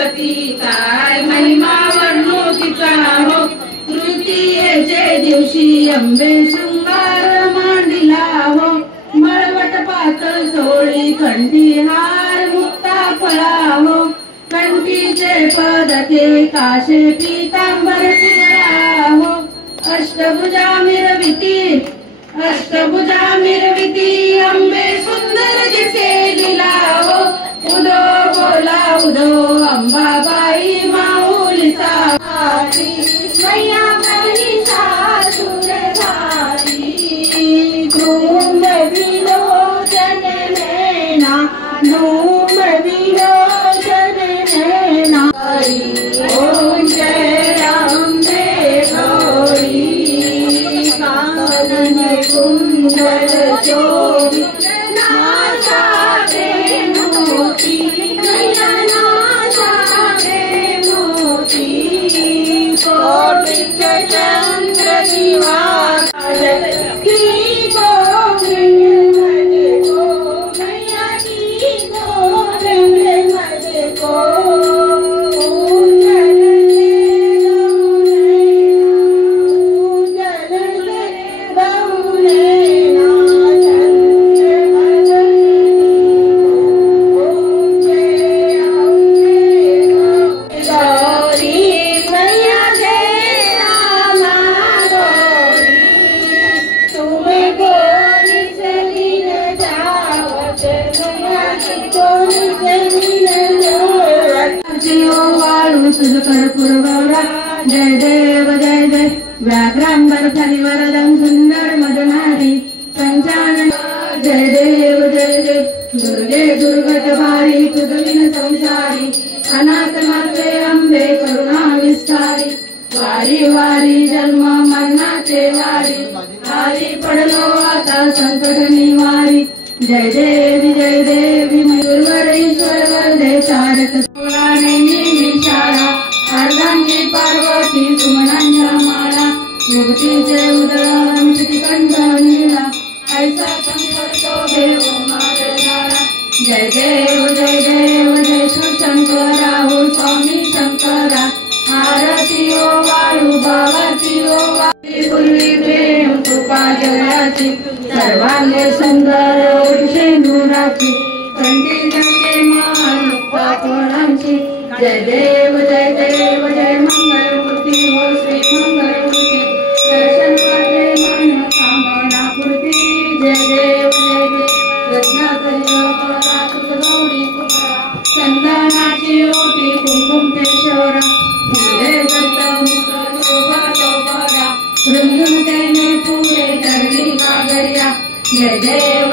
गती काय महिमा वर्णो तिचा हो तृतीयेचे दिवशी अंबे शृंगार मांडिला हो मळवट पातळ चोळी कंठी हार मुक्ता फळा हो कंठीचे पदके काशे पीतांबर पिवळा हो अष्टभुजा मिरविती अंबे सुंदर दिसे लीला हो उदो बोला उदो अंबाबाई माऊलीचा मैया धूम विलोचन नैना धूम विलोचन नैना ओम जय अम्बे गौरी कानन कुंडल चोरी नाचावे मोती मैया नाचावे मोती कोटि चंद्र दिवाकर जय देव व्याघ्रांबर फलिवरदं सुंदर मदनारी पंचानन जय देव दुर्गे दुर्गट भारी तुदविन संसारी अनाथ माते अंबे करुणा विस्तारी वारी वारी जन्म मरणाचे वारी पडलो आता संकट निवारी जय देवी मयूरवरेश्वर वरदे चारक शाळा अर्धांगी पार्वती सुमनांच्या माळा युवतीचे उदय श्रीकंठ नीळा ऐसा संकटो देव मारणारा जय देव जय शिवशंकरा हो स्वामी शंकरा आरती ओ वाळू बाबाची ओ वाळी पूर्वी प्रेम कृपा जयाची सर्वांगे सुंदर शेंदुराची कंठी जमके मान मुक्ता फळांची जय देव जय मंगलमूर्ती हो श्री मंगलमूर्ती दर्शन वाटे मन कामना पूर्ती जय देव रत्नाकरी गौरी कुमारा चंदनाची ओटी कुंकुम केशवरा फुले दत्त मुख शोभा चौपरा रुंदुन तेने फुले चरणी कागरिया जय देव